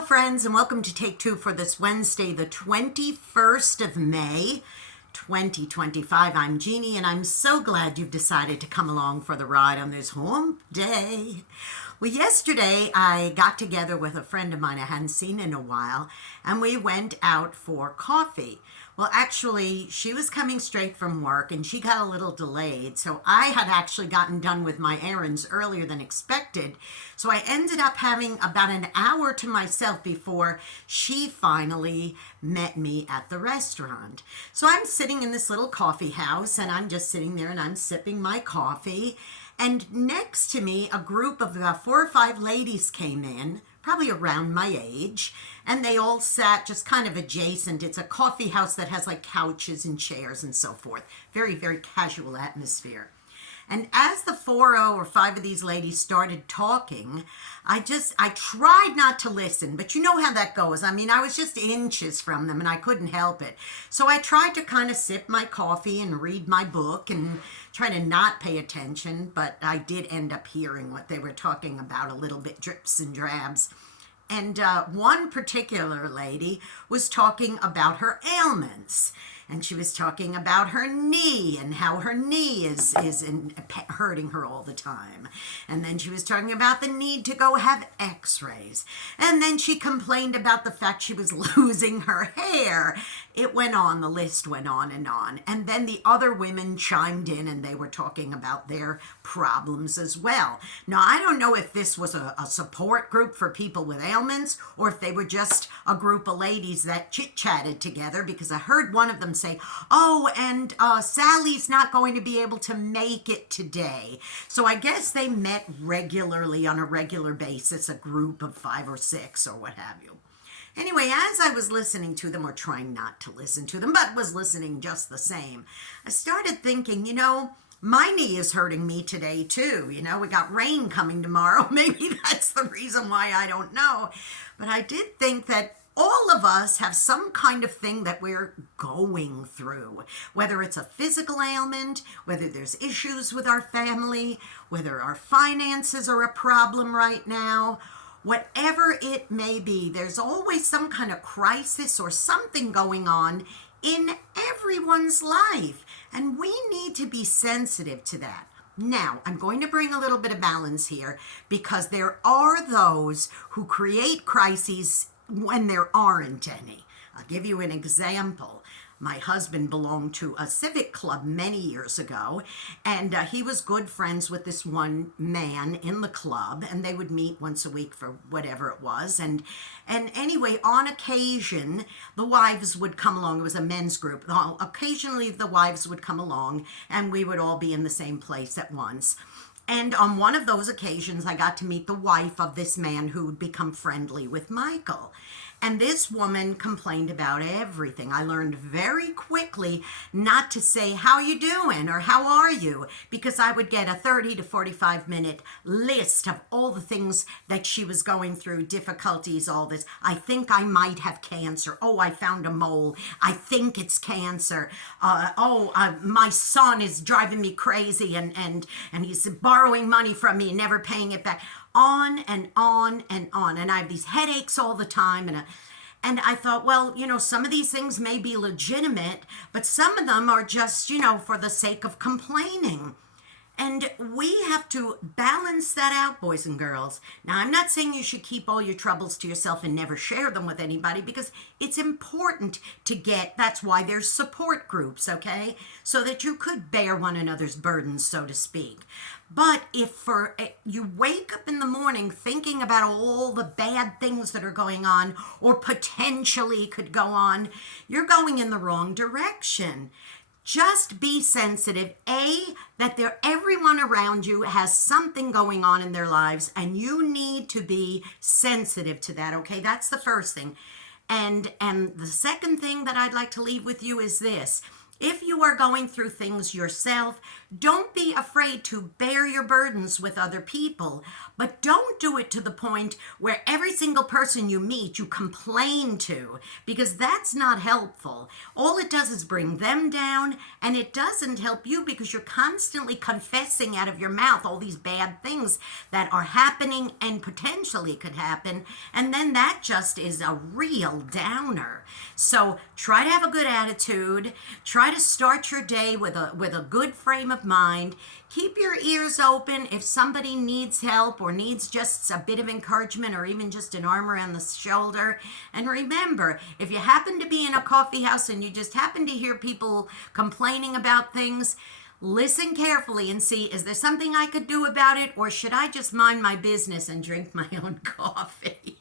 Hello, friends, and welcome to Take Two for this Wednesday, the 21st of May, 2025. I'm Jeannie, and I'm so glad you've decided to come along for the ride on this hump day. Well, yesterday I got together with a friend of mine I hadn't seen in a while, and we went out for coffee. Well, actually, she was coming straight from work and she got a little delayed. So I had actually gotten done with my errands earlier than expected. So I ended up having about an hour to myself before she finally met me at the restaurant. So I'm sitting in this little coffee house and I'm just sitting there and I'm sipping my coffee. And next to me, a group of about 4 or 5 ladies came in, probably around my age, and they all sat just kind of adjacent. It's a coffee house that has like couches and chairs and so forth. Very, very casual atmosphere. And as the 4 or 5 of these ladies started talking, I tried not to listen, but you know how that goes. I mean, I was just inches from them and I couldn't help it. So I tried to kind of sip my coffee and read my book and try to not pay attention, but I did end up hearing what they were talking about a little bit, drips and drabs. And one particular lady was talking about her ailments. And she was talking about her knee and how her knee is hurting her all the time. And then she was talking about the need to go have x-rays. And then she complained about the fact she was losing her hair. It went on, the list went on. And then the other women chimed in and they were talking about their problems as well. Now, I don't know if this was a support group for people with ailments or if they were just a group of ladies that chit-chatted together, because I heard one of them say, oh, and Sally's not going to be able to make it today. So I guess they met regularly on a regular basis, a group of 5 or 6 or what have you. Anyway, as I was listening to them, or trying not to listen to them, but was listening just the same, I started thinking, my knee is hurting me today too. We got rain coming tomorrow. Maybe that's the reason why, I don't know. But I did think that all of us have some kind of thing that we're going through, whether it's a physical ailment, whether there's issues with our family, whether our finances are a problem right now, whatever it may be, there's always some kind of crisis or something going on in everyone's life, and we need to be sensitive to that. Now, I'm going to bring a little bit of balance here, because there are those who create crises when there aren't any. I'll give you an example. My husband belonged to a civic club many years ago, and he was good friends with this one man in the club, and they would meet once a week for whatever it was. And anyway, on occasion, the wives would come along. It was a men's group. Occasionally, the wives would come along, and we would all be in the same place at once. And on one of those occasions, I got to meet the wife of this man who would become friendly with Michael. And this woman complained about everything. I learned very quickly not to say, how you doing or how are you? Because I would get a 30 to 45 minute list of all the things that she was going through, difficulties, all this. I think I might have cancer. Oh, I found a mole. I think it's cancer. My son is driving me crazy and he's borrowing money from me and never paying it back. On and on and on. And I have these headaches all the time. And I thought, well, some of these things may be legitimate, but some of them are just, for the sake of complaining. And we have to balance that out, boys and girls. Now, I'm not saying you should keep all your troubles to yourself and never share them with anybody, because it's important to that's why there's support groups, okay? So that you could bear one another's burdens, so to speak. But if you wake up in the morning thinking about all the bad things that are going on or potentially could go on, you're going in the wrong direction. Just be sensitive, that everyone around you has something going on in their lives, and you need to be sensitive to that, okay? That's the first thing. And the second thing that I'd like to leave with you is this. If you are going through things yourself, don't be afraid to bear your burdens with other people, but don't do it to the point where every single person you meet you complain to, because that's not helpful. All it does is bring them down, and it doesn't help you because you're constantly confessing out of your mouth all these bad things that are happening and potentially could happen, and then that just is a real downer. So try to have a good attitude. Try to start your day with a good frame of mind. Keep your ears open if somebody needs help or needs just a bit of encouragement or even just an arm around the shoulder. And remember, if you happen to be in a coffee house and you just happen to hear people complaining about things, listen carefully and see, is there something I could do about it, or should I just mind my business and drink my own coffee?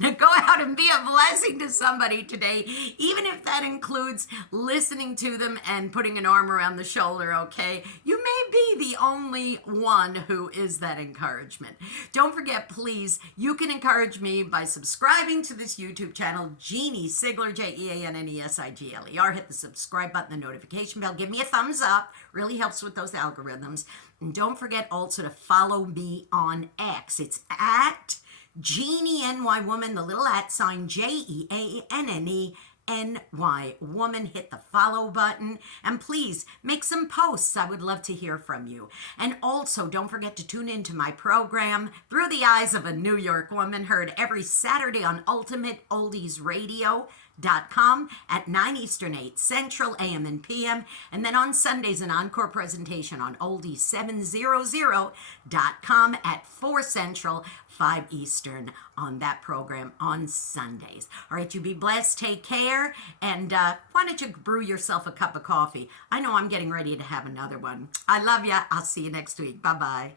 Now go out and be a blessing to somebody today, even if that includes listening to them and putting an arm around the shoulder, okay? You may be the only one who is that encouragement. Don't forget, please, you can encourage me by subscribing to this YouTube channel, Jeanne Sigler, Jeannesigler. Hit the subscribe button, the notification bell. Give me a thumbs up. Really helps with those algorithms. And don't forget also to follow me on X. It's at Jeanne NY Woman, the little @ JEANNE NY Woman. Hit the follow button and please make some posts. I would love to hear from you. And also don't forget to tune into my program, Through the Eyes of a New York Woman, heard every Saturday on ultimateoldiesradio.com at 9 Eastern, 8 Central, AM and PM. And then on Sundays, an encore presentation on oldies700.com at 4 Central, 5 Eastern on that program on Sundays. All right, you be blessed. Take care. And why don't you brew yourself a cup of coffee? I know I'm getting ready to have another one. I love ya. I'll see you next week. Bye-bye.